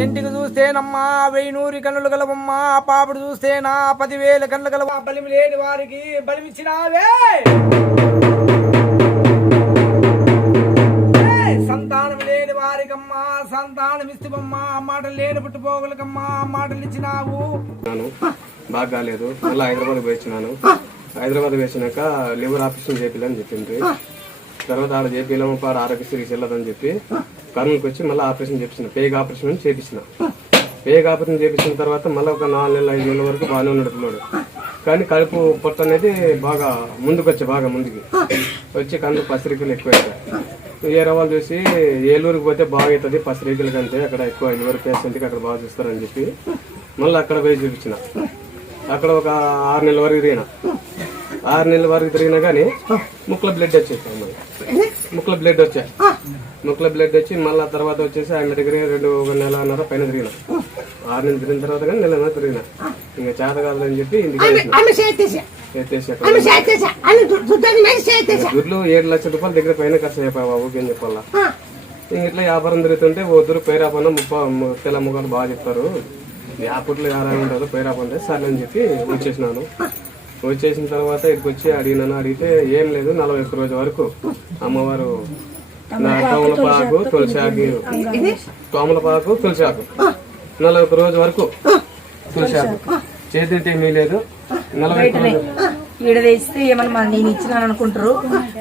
ఇంటికి చూస్తేనమ్మా వెయ్యి నూరి కన్నులు గలవమ్మా పాపడు చూస్తేనా పదివేల కన్నులు గలవ బలిమి లేని వారికి బలిమిచ్చినావే. సంతానం లేని వారికమ్మా సంతానం ఇస్తువమ్మా మాటలు లేని పుట్టుపోగులకమ్మా మాటలు ఇచ్చినావు. బాగా కాలేదు మళ్ళీ హైదరాబాద్ పోయి వచ్చినాను. హైదరాబాద్ వేసినాక లివర్ ఆపరేషన్ చేపిల్లని చెప్పింది తర్వాత ఆడ చేపిలేము పాడు ఆరోగ్యశ్రీ వెళ్ళదని చెప్పి కర్నూలుకి వచ్చి మళ్ళీ ఆపరేషన్ చేపించిన పేగ ఆపరేషన్ అని చేపించిన పేగ ఆపరేషన్ చేపించిన తర్వాత మళ్ళీ ఒక నాలుగు నెలల ఐదు నెలల వరకు బాగానే ఉన్నాడు పిల్లోడు. కానీ కడుపు పొట్ట అనేది బాగా ముందుకు బాగా ముందుకి. వచ్చి కన్ను పసిరికలు ఎక్కువ వేరే వాళ్ళు చూసి ఏలూరుకి పోతే బాగా అవుతుంది పసిరికల కంటే అక్కడ ఎక్కువ ఎవరు పేషెంట్కి అక్కడ బాగా చూస్తారని చెప్పి మళ్ళీ అక్కడ పోయి చూపించిన. అక్కడ ఒక ఆరు నెలల వరకు తిరిగిన. ఆరు నెలల వరకు తిరిగినా కానీ ముక్కల బ్లడ్ వచ్చేసాను ముక్కల బ్లడ్ వచ్చాయి. ముక్కల బ్లడ్ వచ్చి మళ్ళీ తర్వాత వచ్చేసి ఆయన దగ్గర రెండు ఒక నెలన్నర పైన తిరిగిన. ఆరు నెలలు తిరిగిన తర్వాత కానీ నెల తిరిగిన. ఇంకా చేత చెప్పి చేసేసా అని చేసేసా దుడ్లు ఏడు లక్షల రూపాయల దగ్గర పైన ఖర్చు అయిపోయా బాబు ఏం చెప్పాలా? ఇంక ఇట్లా వ్యాపారం తిరుగుతుంటే ఓదురు పేరాపన్న ముప్ప తెల్ల ముఖాలు బాగా చెప్తారు యాపట్లో ఆరా ఉండదు పేరాపన్న అంటే సరే అని చెప్పి వచ్చేసినాను వచ్చేసిన తర్వాత ఇక్కడికి వచ్చి అడిగినాను. అడిగితే ఏం లేదు నలభై ఒక్క రోజు వరకు అమ్మవారు నా తోమలపాకు తులసాకు తోమలపాకు తులసాకు నలభై ఒక్క రోజు వరకు తులసాకు చేతితే ఏమీ లేదు నలభై ఒక్క రోజు ఏమన్నా నేను ఇచ్చినాను అనుకుంటారు.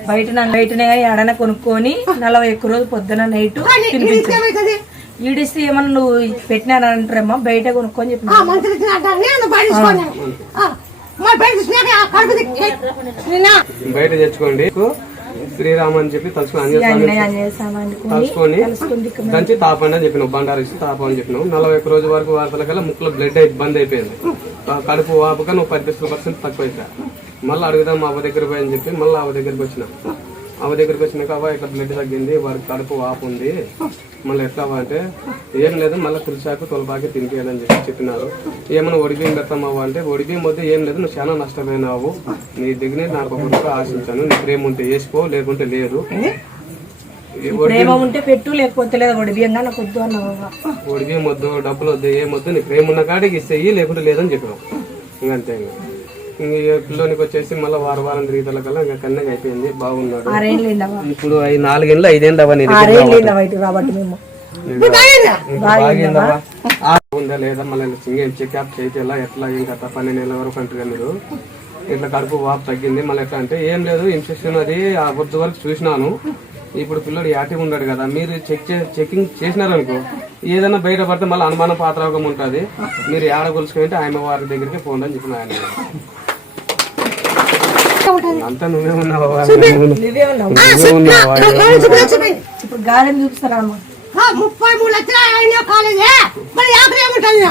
బయట నన్ను బయటనే కానీ ఆడనే కొనుక్కొని నలభై ఒక్క రోజు పొద్దున నైట్ ఈడిస్తే ఏమన్నా నువ్వు పెట్టినానంటారేమో బయట కొనుక్కొని చెప్పిన బయట తెచ్చుకోండి. శ్రీరామ్ అని చెప్పి తలుచుకుని దంచి తాపండి అని చెప్పినావు బండారు ఇచ్చి తాపని చెప్పినావు నలభై ఒక్క రోజు వరకు వార్తల కల్లా ముక్కులో బ్లడ్ అయితే బంద్ అయిపోయింది. కడుపు వాపుగా నువ్వు పది పర్సెంట్ తక్కువ అయిపోయా మళ్ళీ అడుగుదాం మా అవ్వ దగ్గర పోయి అని చెప్పి మళ్ళీ అవ్వ దగ్గరికి వచ్చిన. అవ్వ దగ్గరికి వచ్చినాక అవ్వ ఇట్లా బ్లడ్ తగ్గింది వారికి కడుపు వాపు ఉంది. మళ్ళీ ఎట్లా అంటే ఏం లేదు మళ్ళీ తులసాకు తొలపాకి తినిపించాలని చెప్పి చెప్పినారు. ఏమైనా ఒడిబియ్యం పెడతామవ్వ అంటే ఒడిబియ్యం వద్ద ఏం లేదు నువ్వు చాలా నష్టమైనావు నీ దగ్గర నాకు ఒక రూపాయి ఆశించాను. నీ ప్రేమ ఉంటే వేసుకో లేకుంటే లేదు. ప్రేమ ఉంటే పెట్టు లేకపోతే లేదు వాడు బియ్యంగా నాకు వద్దు అన్నావు ఒడిబియ్యం వద్దు డబ్బులు వద్దు ఏం వద్దు నీ ప్రేమ ఉన్న కాడికి ఇస్తాయి లేకుంటే లేదని చెప్పినాం ఇంకంతే ఇంకా. ఇంక పిల్లోనికి వచ్చేసి మళ్ళీ వారం వారం తిరిగితే కల్లా ఇంకా కన్నగా అయిపోయింది. బాగున్నాడు. ఇప్పుడు ఐదు నాలుగేళ్ళు ఐదేళ్ళు అవ్వ నీ దగ్గర ఆరేళ్ళు అయిందవా ఇటు కాబట్టి మేము? బాగిందవ్వ. ఆ, ఉందా లేదా? మళ్ళీ ఇంకేం చెకప్ చేయాలా ఎట్లా కథ? పన్నెండు నెలల వరకు అంటారు మీరు. ఇట్లా కడుపు వాపు తగ్గింది. మళ్ళీ ఎట్లా అంటే ఏం లేదు ఇన్ఫెక్షన్ అది ఆ పొద్దు వరకు చూసినాను. ఇప్పుడు పిల్లడు యాక్టివ్ ఉన్నాడు కదా మీరు చెక్ చెకింగ్ చేసినారనుకో ఏదైనా బయట పడితే మళ్ళీ అనుమాన పాత్రకం ఉంటుంది. మీరు ఏడ కొలుసుకుంటే ఆయన వారి దగ్గరికి పోండి అని చెప్పిన ఆయన. అంతా నువ్వే ఉన్నావా? నువ్వే ఇప్పుడు చూపిస్తారా అమ్మ? ఆ, ముప్పై మూడు లక్షలు అయినా మరి యాభై ఏముంటుంది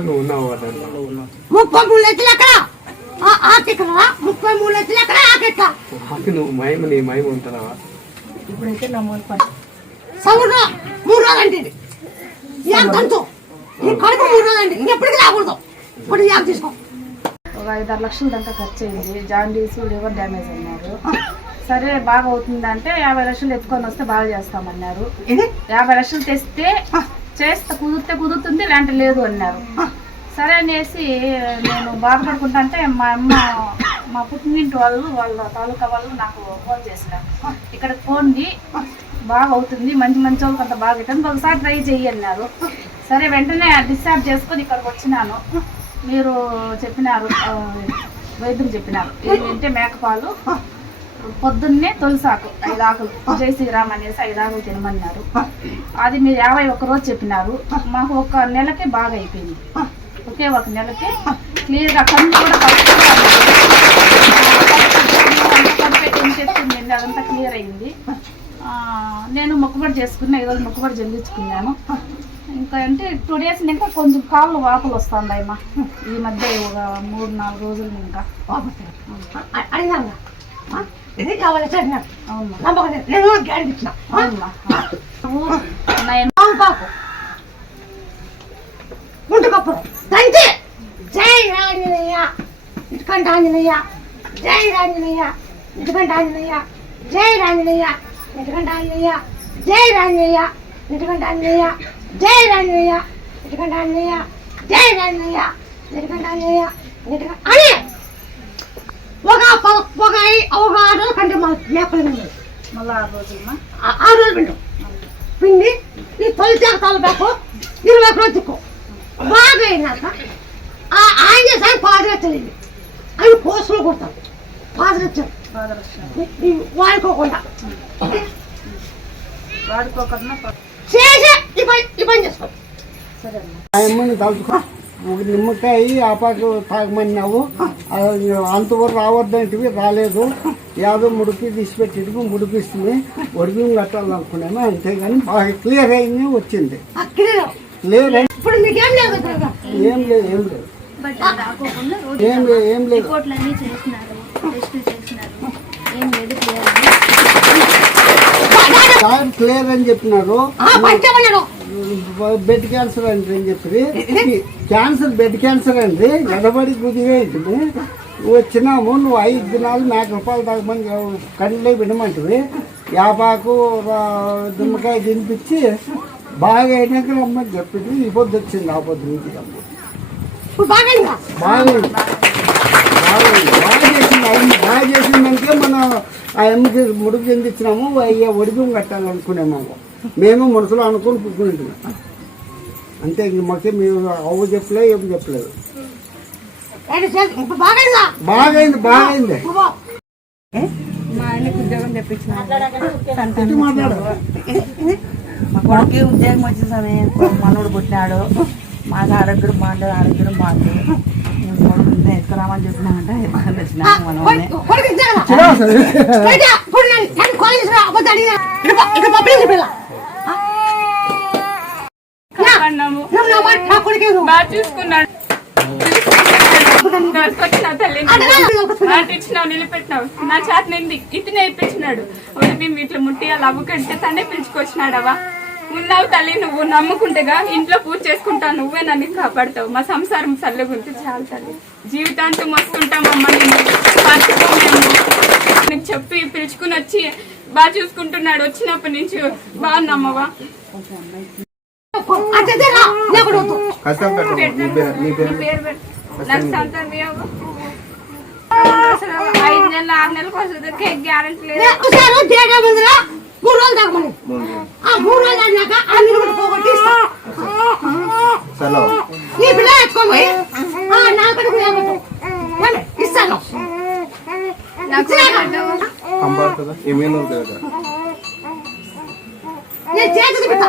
నువ్వు ఉన్నావు ముప్పై మూడు లక్షలు ఎక్కడ? ఆకెక్కడా ముప్పై మూడు లక్షలు ఎక్కడ? ఆకెక్క నువ్వు మహిమ నీ ఇప్పుడైతే పని సంవత్సరం మూడు రోజులు అంటే. యాప్ దంచు. ఈ కడుపు మూడు రోజులు అంటే ఇంకెప్పటికీ రాకూడదు ఇప్పుడు యాప్ తీసుకో. ఒక ఐదారు లక్షల దాకా ఖర్చు అయింది. జాండీస్ లివర్ డ్యామేజ్ అన్నారు సరే బాగా అవుతుంది అంటే యాభై లక్షలు ఎత్తుకొని వస్తే బాగా చేస్తామన్నారు. యాభై లక్షలు తెస్తే చేస్తే కుదిరితే కుదురుతుంది లేదంటే లేదు అన్నారు. సరే అనేసి నేను బాధపడుకుంటా అంటే మా అమ్మ మా పుట్టినింటి వాళ్ళు వాళ్ళ తాలూకా వాళ్ళు నాకు ఫోన్ చేసినారు ఇక్కడ పోండి బాగా అవుతుంది మంచి మంచి వాళ్ళకి అంత బాగా ఒకసారి ట్రై చెయ్యి అన్నారు. సరే వెంటనే డిశ్చార్జ్ చేసుకొని ఇక్కడికి వచ్చినాను. మీరు చెప్పినారు వైద్యులు చెప్పినారు. ఏంటంటే మేకపాలు పొద్దున్నే తొలిసాకు ఐదు ఆకులు జై శ్రీరామ్ అనేసి ఐదు ఆకులు తినమన్నారు. అది మీరు యాభై ఒక్క రోజు చెప్పినారు. మాకు ఒక నెలకే బాగా అయిపోయింది. ఒకే ఒక నెలకే క్లియర్గా కళ్ళు కూడా చెప్పింది అదంతా క్లియర్ అయింది. నేను మొక్కుబడి చేసుకున్నా ఈరోజు మొక్కుబడి చెల్లించుకున్నాను. ఇంకా అంటే టూ డేస్ ఇంకా కొంచెం కాళ్ళు వాపులు వస్తున్నాయి మా. ఈ మధ్య ఒక మూడు నాలుగు రోజులు ఇంకా అడిగాను ఇది కావాలి సార్. నేను పాకు ముందుకప్పుడు దంచి. జై రాంజనేయ ఇటుకంట ఆంజనేయ. జై రాంజనేయ ఇటుకంట ఆంజనేయ. జై రాంజనేయ ఇటుకంట ఆంజనేయ. జై రాంజనేయ ఇటుకంట ఆంజనేయ. జై రంగయ్య ఎందుకంటే అన్నయ్య జై రంగయ్య ఎందుకంటే అన్నయ్య ఎందుకంటే అని ఒక ఒక ఒక ఆరు రోజుల కంటే మా లేపలు పిండి మళ్ళీ ఆరు రోజులమ్మా? ఆ- ఆరు రోజులు పిండు పిండి ఈ తొలి జాగ్రత్తలు పెకు ఇరవై రోజు తిక్కు బాగా అయినాక ఆ ఆయన చేసాను పాదరచ్చలేదు అవి పోస్టులు కొడతాం పాదరచ్చలు వాడుకోకుండా. వాడుకోకుండా ఈ పని ఈ పని చేసుకో ఆయమ్మని ఒక నిమ్మకాయ ఆపాకు తాగమన్నావు అంతవరకు రావద్దంటివి రాలేదు యాభై ముడిపి తీసి పెట్టింటివి ముడిపిస్తుంది ఒడిబియ్యం కట్టాలనుకున్నాము అంతేగాని బాగా క్లియర్ అయింది వచ్చింది క్లియర్ అయింది ఇప్పుడు లేదు ఏం లేదు ఏం లేదు ఏం లేదు ఏం లేదు రిపోర్ట్లు అన్నీ చేసినారు టెస్ట్ చేసినారు ఏం లేదు క్లియర్ సార్ క్లియర్ అని చెప్పినారు. బెడ్ క్యాన్సర్ అండి అని చెప్పి. క్యాన్సర్ బెడ్ క్యాన్సర్ అండి. ఎడబడి ఉంటుంది వచ్చినాము నువ్వు ఐదు దినాలు మేక రూపాయలు తాగమని కళ్ళే వినమంటివి. యాపాకు నిమ్మకాయ తినిపించి బాగా అయినాక రమ్మని చెప్పింది ఈ పొద్దు వచ్చింది ఆ పొద్దు నుంచి బాగా బాగుంది. బాగుంది. బాగా చేసింది. బాగా చేసిందంటే మనం ఆ అమ్మకి ముడుపు చెందించినాము అయ్యా ఒడిబిం కట్టాలనుకునేమో మేము మనసులో అనుకుని కూర్చుంటున్నాం. అంతే ఇంక మాకే మేము అవ్వ చెప్పలేదు ఏం చెప్పలేదు. ఇప్పుడు బాగా బాగైంది బాగైంది. మా ఆయనకి ఉద్యోగం తెప్పించిన. మా కొడుకు ఉద్యోగం వచ్చిన సమయం మనోడు పుట్టినాడు. మాకు ఆరోగ్యం బాగుంటుంది ఆరోగ్యం బాగుంది మేము ఎత్తుకురామని చెప్పినామంటే వచ్చినాము చూసుకున్నాడు. నిలబెట్టినావు. నా చేత నింది. ఇతనే ఇప్పించినాడు. మేము ఇట్లా ముట్టిగా లవ్వుకంటే తనే పిలుచుకొచ్చినాడవా? ఉన్నావు తల్లి నువ్వు నమ్ముకుంటేగా ఇంట్లో పూజ చేసుకుంటావు నువ్వే నన్ను కాపాడతావు. మా సంసారం చల్లగుంటే చాలు తల్లి. జీవితాంతం నేను మేము. నీకు చెప్పి పిలుచుకుని వచ్చి బాగా చూసుకుంటున్నాడు. వచ్చినప్పటి నుంచి పెట్టు. నాకు సంతానం ఐదు నెలలు ఆరు నెలలకు వస్తుంది. గ్యారెంటీ లేదు. మూడు రోజులు తాగమని ఆ మూడు రోజులు అన్నాక ఆ నీళ్ళు కూడా పోగొట్టి ఇస్తా సెలవు ఈ పిల్ల ఎత్తుకోమని ఆ నా కొడుకు లేకపోతే ఏమి? ఇస్తాను ఇచ్చినాక కంపడుతుందా ఏమేమి కదా నేను చేతి చూపిస్తా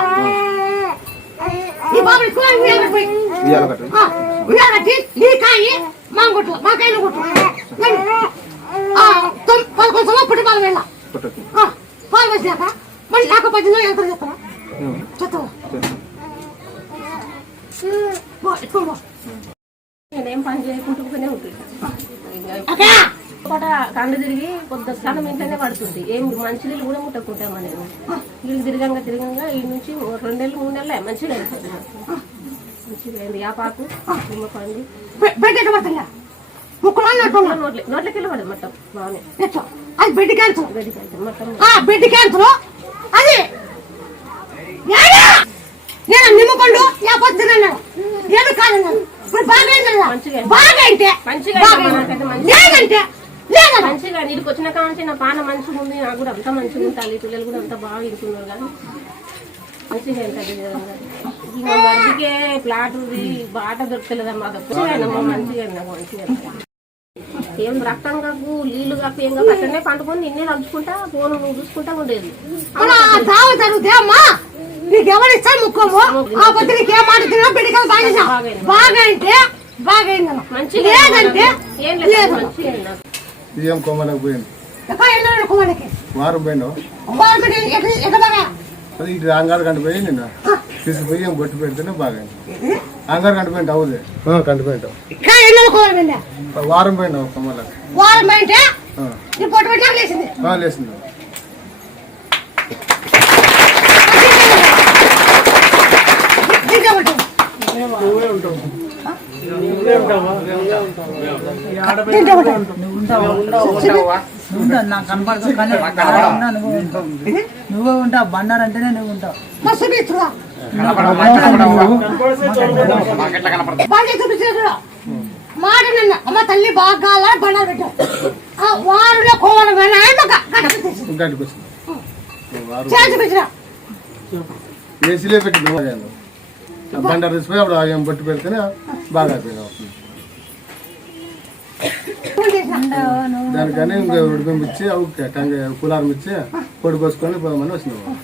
ఈ బాబు ఎక్కువ ఉయ్యాల పోయి ఇవాళ కట్టు ఆ, ఉయ్యాల కట్టి నీ కాయి మా కొట్టు మా కాయలు కొట్టు ఏమి? ఆ, తొమ్- పదకొండు సంవత్సరాలు పుట్టి పాలు వెళ్ళా కొట్టచ్చు ఆ, పాలు వచ్చినాక మళ్ళీ నాకు పద్దెనిమిది ఎంత చెప్తారా చెప్తావా. నేనేం పని చేయకుంటూనే ఉంటుంది పూట కండు తిరిగి కొద్ది స్థానం ఇంట్లోనే పడుతుంది. ఏం మంచి నీళ్ళు కూడా ముట్టకుంటామా నేను? నీళ్ళు తిరగంగా తిరగంగా ఈ నుంచి రెండు నెలలు మూడు నెలలు మంచిగా నాకు. మంచిగా అయింది. యాపాకు నిమ్మపండి నోట్లకి వెళ్ళి పడదు మొత్తం. బాగానే. అది బెడ్ క్యాన్సర్ గడికి వెళ్తాం మొత్తం ఆ బెడ్ క్యాన్సర్ అది? నేను నిమ్మపండు లేకపోతే తిన్నాను ఏమి కాదన్నాను ఇప్పుడు బాగా అయింది కదా? మంచిగా. బాగా అయితే మంచిగా బాగా అయింది. అయింది. నాకైతే మంచిగా. లేదంటే లేదన్నా మంచిగా నీకు వచ్చిన కాంచి నా పాన మంచిగా ఉంది నాకు కూడా అంతా మంచిగా ఉంటుంది పిల్లలు కూడా అంతా బాగా ఇంటున్నారు కానీ మంచిగా ఉంటుంది మధ్యకే ప్లాట్ ఉంది బాట దొరకలేదమ్మా మంచిగా మంచిగా. ఏం రక్తం కప్పు నీళ్ళు కప్పు ఏం కప్పు అట్లనే పండుకొని నిన్నే తలుచుకుంటా ఫోన్ నువ్వు చూసుకుంటా ఉండేది. మన తావ జరిగితే అమ్మా నీకు ఎవరు ఇస్తాను ముక్కోము? ఆ పొద్దు నీకు ఏం బాగా. బాగా అంటే బాగా లేదంటే? లేదు కొమ్మలకు పోయింది? వారం పోయినావు అది ఇటు అంగారు కంటిపోయి నిన్న తీసుకుపోయి ఏం బొట్టు పెడితేనే బాగా అంగారు కంటిపోయింది అవుదే కంటిపోయింటావు ఇక్కడ వెళ్ళాడు కుమారి వారం వారం లేచింది? నాకు నువ్వు ఉంటావు. నువ్వే ఉంటావు. బండారు అంటేనే నువ్వు ఉంటావు మాట నిన్న అమ్మ తల్లి బాగా బండాలు పెట్టావు వారిలో కోవలు ఏసీలే పెట్టి దోగాను బండ రిసిపోయి అప్పుడు ఆగం బట్టి పెడితేనే బాగా దానికని ఇంకా అవి కంగ కులారం ఇచ్చి పొడి పోసుకొని పోదామని వచ్చినాము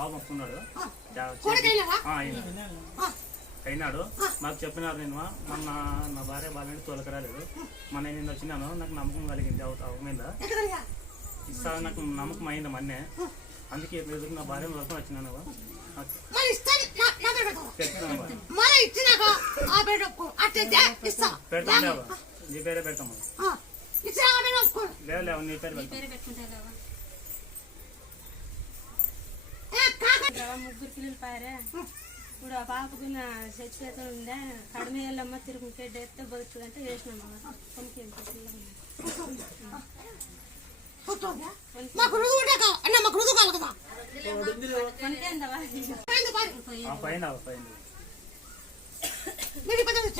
బాబు వస్తున్నాడు. అయినాడు. నాకు చెప్పినారు నేను మొన్న నా భార్య బాగాలంటే తోలకరాలేదు మొన్న నేను వచ్చినాను. నాకు నమ్మకం కలిగింది అవ అవ మీద ఎక్కడయ్యా ఇస్తా నాకు నమ్మకం అయింది మొన్నే. అందుకే ఎదురు నా భార్య వరకు వచ్చినాను ఇస్తాను. నా- నా పేరు పెట్టు. చెప్తున్నాను బా. మళ్ళీ ఇచ్చినాక ఆ పేరు ఒప్పుకో అట్లయితే ఇస్తా పెడతాం లేవా నీ పేరే పెడతాము ఆ, ఇచ్చినా ఆ పేరు ఒప్పుకో లేవు లేవు నీ పేరు పెడతాం ఏ కాక ముగ్గురు పిల్లలు పారే ఇప్పుడు ఆ పాపకు నా చచ్చిపోతూ ఉండే కడిమే వెళ్ళమ్మ తిరుగుంటే ఎత్తే బతుకుతుంది అంటే వేసినాము కొనుక్కి కూర్చోండి. మాకు రుజువు ఉంటే కా- అన్న మాకు రుజువు కావాలి కదా కొనుక్కేందవా పోయింది పారి. ఆ పైన ఆ పైన మీరు పెద్దది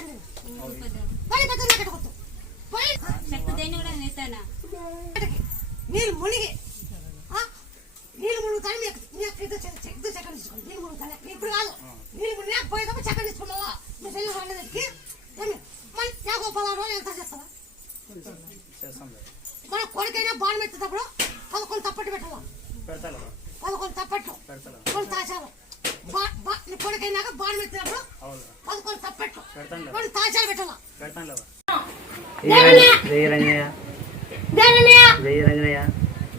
నీళ్ళు మునుగుతాను మీ యొక్క- మీ యొక్క ఇద్దరు ఇద్దరు చక్కర తీసుకోండి నీళ్ళు మునుగుతాను ఇప్పుడు కాదు. నీళ్ళు మునిగి పోయేటప్పుడు చక్కర తీసుకున్నావా మీ చెల్లి ఏమి? మన నాకు పదహారు రోజులు ఎంత చేస్తావా? మన కొడుకైనా బాణం ఎత్తేటప్పుడు పదకొండు తప్పట్టు పెట్టాలా పదకొండు తప్పట్లు. కొన్ని తాచాలు బా- బా- నీ కొడుకైనాక బాణం ఎత్తినప్పుడు అవును. పదకొండు తప్పట్లు. కొన్ని తాచాలు పెట్టాలా లేవా దేవనయ్య! జయ దేవనయ్య! జయ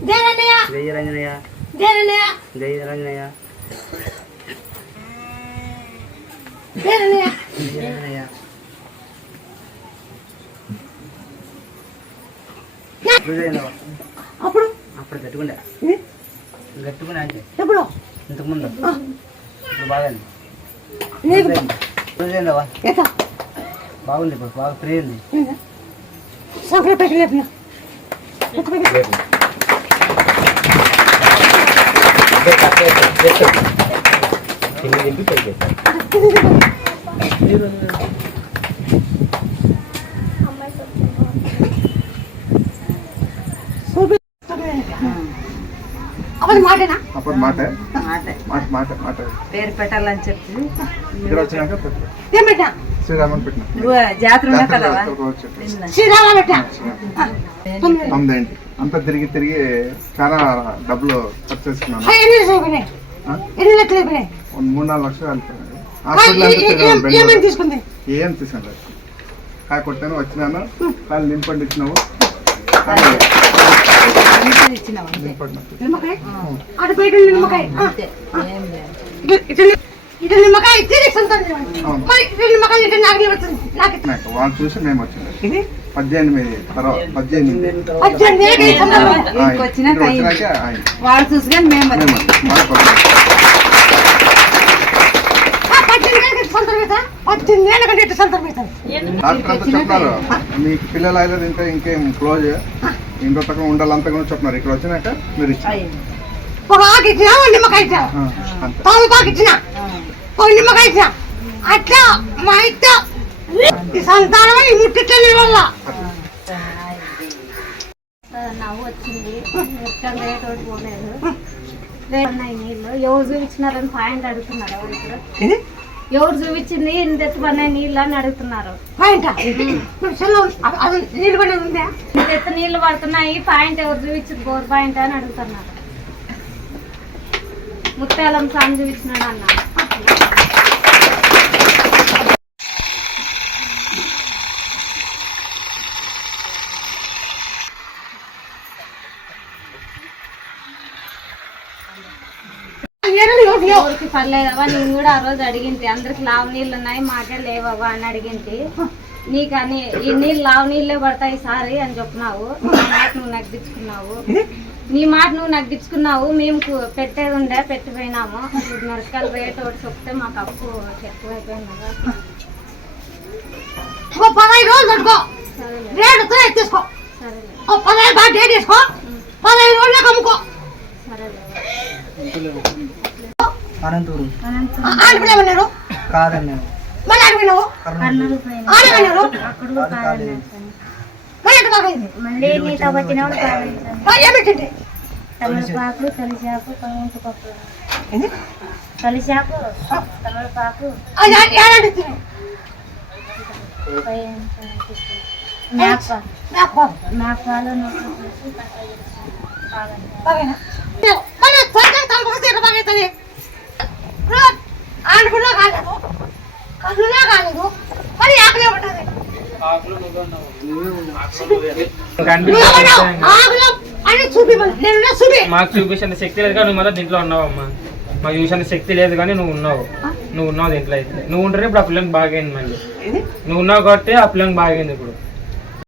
దేవనయ్య! జయ రంజనయ్య జయ రంజనయ్య అప్పుడు? అప్పుడు గట్టుకుండే? గట్టుకునే అంటే ఎప్పుడు? ఇంతకుముందు. ఇప్పుడు బాగాంది. బాగుంది. ఇప్పుడు బాగా ఫ్రీ ఉంది. అప్పుడు మాట. మాట. మాట మాట మాట. పేరు పెట్టాలని చెప్పి. ఇక్కడ వచ్చినాక పెట్టు. శ్రీరామన్ పెట్టిన. జాతర ఉన్నావు కదా పెట్టినా తొమ్మిదేంటి అంతా తిరిగి తిరిగి చాలా డబ్బులు ఖర్చు చేసుకున్నాను. మూడు నాలుగు లక్షలు హాస్పిటల్ ఏ- తీసాను కాయ కొట్టాను వచ్చినాను. కాళ్ళు నింపండి ఇచ్చినావు. వాళ్ళు చూసి మేము వచ్చింది ఇది? పద్దెనిమిది తర్వాత పద్దెనిమిది. వాడు చూసుకొని మేము. వాళ్ళ చెప్తున్నారు మీకు పిల్లలు అయితే ఇంకా ఇంకేం క్లోజ్ ఇంకో తక్కువ ఉండాలంతా కూడా చెప్తున్నారు ఇక్కడ వచ్చినాక మీరు. ఒక ఆకు ఇచ్చినా నిమ్మకాయ ఇచ్చినా? నిమ్మకాయ ఇచ్చినా? అట్లా మా ఇట్ట ఈ సంతానం ఈ ముట్టిట్ల వల్ల. నవ్వు వచ్చింది ఎక్కడ రేట్ ఒకటి పోలేదు ఉన్నాయి నీళ్ళు ఎవరు చూపించినారని పాయింట్ అడుగుతున్నారు ఎవరు ఇప్పుడు? ఎవరు చూపించింది? ఇంత ఎత్తు పడినాయి నీళ్ళు అని అడుగుతున్నారు. పాయింట్? నీళ్ళు పడి ఉందా? ఇంత ఎత్తు నీళ్ళు పడుతున్నాయి? పాయింట్ ఎవరు చూపించింది? బోర్ పాయింట్ అని అడుగుతున్నారు. ముత్యాలం సాంగ్ చూపించినాడు అన్నారు నీళ్ళు ఎవరు లేవు. ఊరికి పర్లేదవ్వా నేను కూడా ఆ రోజు అడిగింటి అందరికి లావు నీళ్ళు ఉన్నాయి మాకే లేవవ్వా అని అడిగింటి. నీకు అని ఈ నీళ్ళు లావు నీళ్ళే పడతాయి సారి అని చెప్పినావు. నీ మాట నువ్వు నగ్గించుకున్నావు. నీ మాట నువ్వు నగ్గించుకున్నావు మేము కు- పెట్టేది ఉండే పెట్టిపోయినాము. ఇప్పుడు మిరపకాయలు రేట్ ఒకటి చెప్తే మాకు అప్పు ఎక్కువైపోయింది కదా ఓ పదహైదు రోజులు పట్టుకో. సరేలే. రేటు ఎత్తేసుకో. సరేలే. ఓ పదహైదు బాగా డేట్ వేసుకో పదహైదు రోజులకు అమ్ముకో సరేలే. అనంతూరు. ఆడిపోయినామన్నారు కాదండి మళ్ళీ నీతో ఏమిటండి తొలిచాకు తొలిచాకు మేకపాలు నూనె పోసి కాలేదు కాలేదు మరి ఆకలే ఉంటుంది మాకు చూపించిన శక్తి లేదు కానీ నువ్వు మాత్రం దీంట్లో ఉన్నావు అమ్మా. మాకు చూసిన శక్తి లేదు కానీ నువ్వు ఉన్నావు. నువ్వు ఉన్నావు దీంట్లో అయితే. నువ్వు ఉంటేనే ఇప్పుడు ఆ పిల్లకి బాగైంది మళ్ళీ. నువ్వు ఉన్నావు కాబట్టి ఆ పిల్లకి బాగైంది ఇప్పుడు.